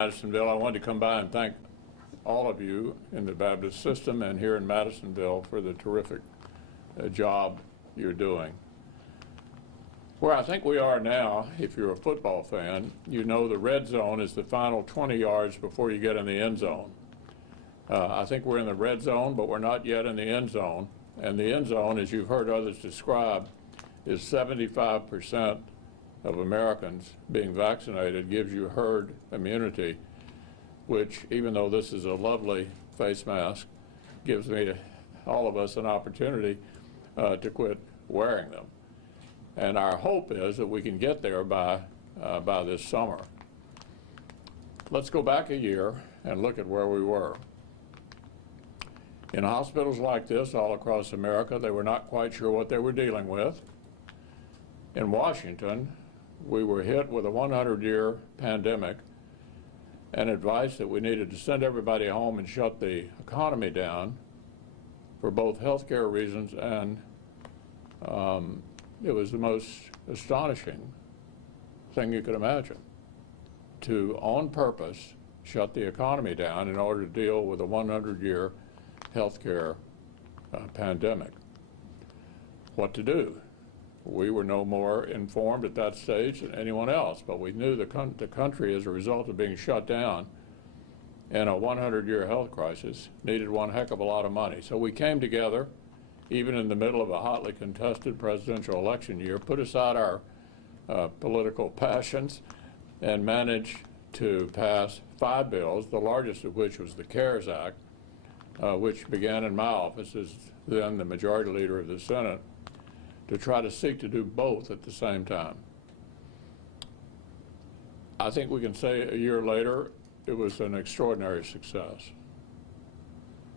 Madisonville. I wanted to come by and thank all of you in the Baptist system and here in Madisonville for the terrific job you're doing. Where I think we are now, if you're a football fan, you know the red zone is the final 20 yards before you get in the end zone. I think we're in the red zone, but we're not yet in the end zone. And the end zone, as you've heard others describe, is 75% of Americans being vaccinated gives you herd immunity, which, even though this is a lovely face mask, gives all of us an opportunity to quit wearing them. And our hope is that we can get there by this summer. Let's go back a year and look at where we were. In hospitals like this all across America, they were not quite sure what they were dealing with. In Washington, we were hit with a 100-year pandemic and advice that we needed to send everybody home and shut the economy down for both health care reasons, and it was the most astonishing thing you could imagine, to, on purpose, shut the economy down in order to deal with a 100-year health care pandemic. What to do? We were no more informed at that stage than anyone else, but we knew the country, as a result of being shut down in a 100-year health crisis, needed one heck of a lot of money. So we came together, even in the middle of a hotly contested presidential election year, put aside our political passions, and managed to pass 5 bills, the largest of which was the CARES Act, which began in my office as then the majority leader of the Senate, to try to seek to do both at the same time. I think we can say a year later it was an extraordinary success.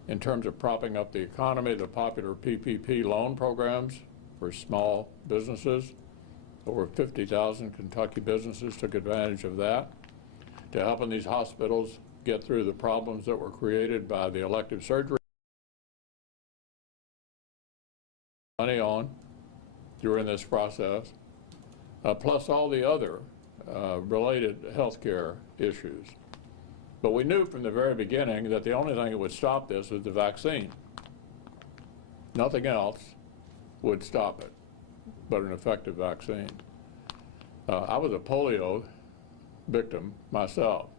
In terms of propping up the economy, the popular PPP loan programs for small businesses, over 50,000 Kentucky businesses took advantage of that, to helping these hospitals get through the problems that were created by the elective surgery money on during this process, plus all the other related health care issues. But we knew from the very beginning that the only thing that would stop this was the vaccine. Nothing else would stop it but an effective vaccine. I was a polio victim myself.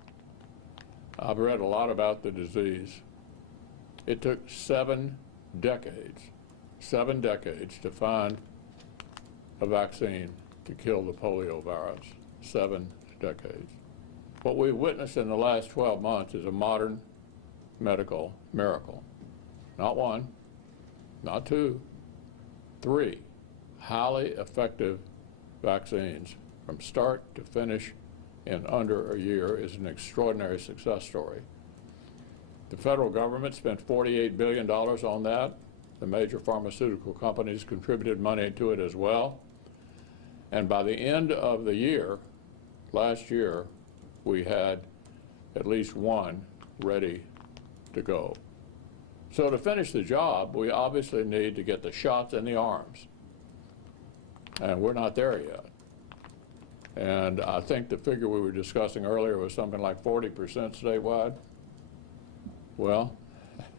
I've read a lot about the disease. It took 7 decades to find a vaccine to kill the polio virus. 7 decades. What we've witnessed in the last 12 months is a modern medical miracle. Not 1, not 2, 3 highly effective vaccines from start to finish in under a year is an extraordinary success story. The federal government spent $48 billion on that. The major pharmaceutical companies contributed money to it as well. And by the end of the year, last year, we had at least 1 ready to go. So to finish the job, we obviously need to get the shots in the arms. And we're not there yet. And I think the figure we were discussing earlier was something like 40% statewide. Well,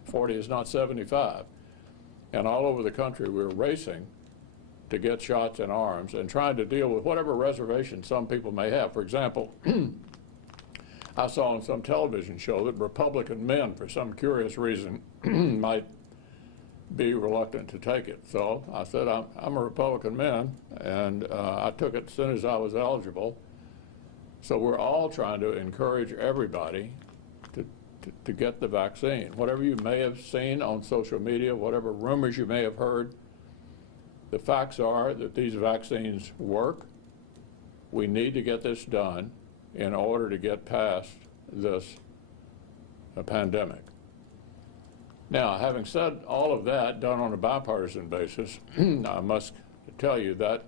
40 is not 75. And all over the country, we're racing to get shots in arms and trying to deal with whatever reservations some people may have. For example, I saw on some television show that Republican men, for some curious reason, might be reluctant to take it. So I said, I'm a Republican man, and I took it as soon as I was eligible. So we're all trying to encourage everybody to get the vaccine. Whatever you may have seen on social media, whatever rumors you may have heard, the facts are that these vaccines work. We need to get this done in order to get past this pandemic. Now, having said all of that, done on a bipartisan basis, I must tell you that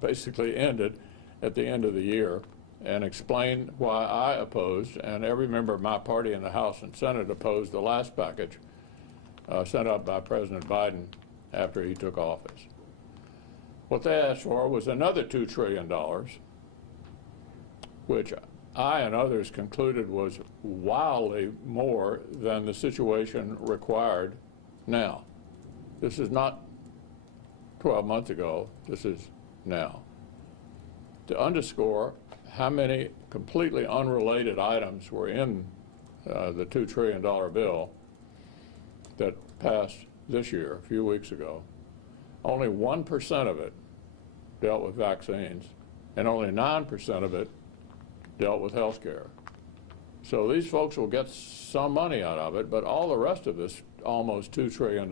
basically ended at the end of the year, and explain why I opposed, and every member of my party in the House and Senate opposed the last package sent up by President Biden after he took office. What they asked for was another $2 trillion, which I and others concluded was wildly more than the situation required now. This is not 12 months ago, this is now. To underscore how many completely unrelated items were in the $2 trillion bill that passed this year, a few weeks ago, only 1% of it dealt with vaccines, and only 9% of it dealt with health care. So these folks will get some money out of it, but all the rest of this, almost $2 trillion,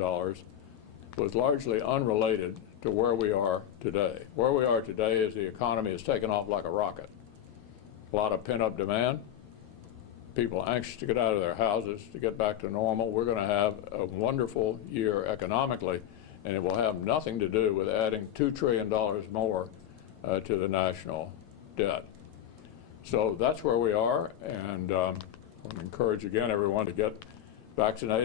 was largely unrelated to where we are today. Where we are today is the economy has taken off like a rocket. A lot of pent-up demand, people anxious to get out of their houses, to get back to normal. We're going to have a wonderful year economically, and it will have nothing to do with adding $2 trillion more to the national debt. So that's where we are, and I encourage again everyone to get vaccinated.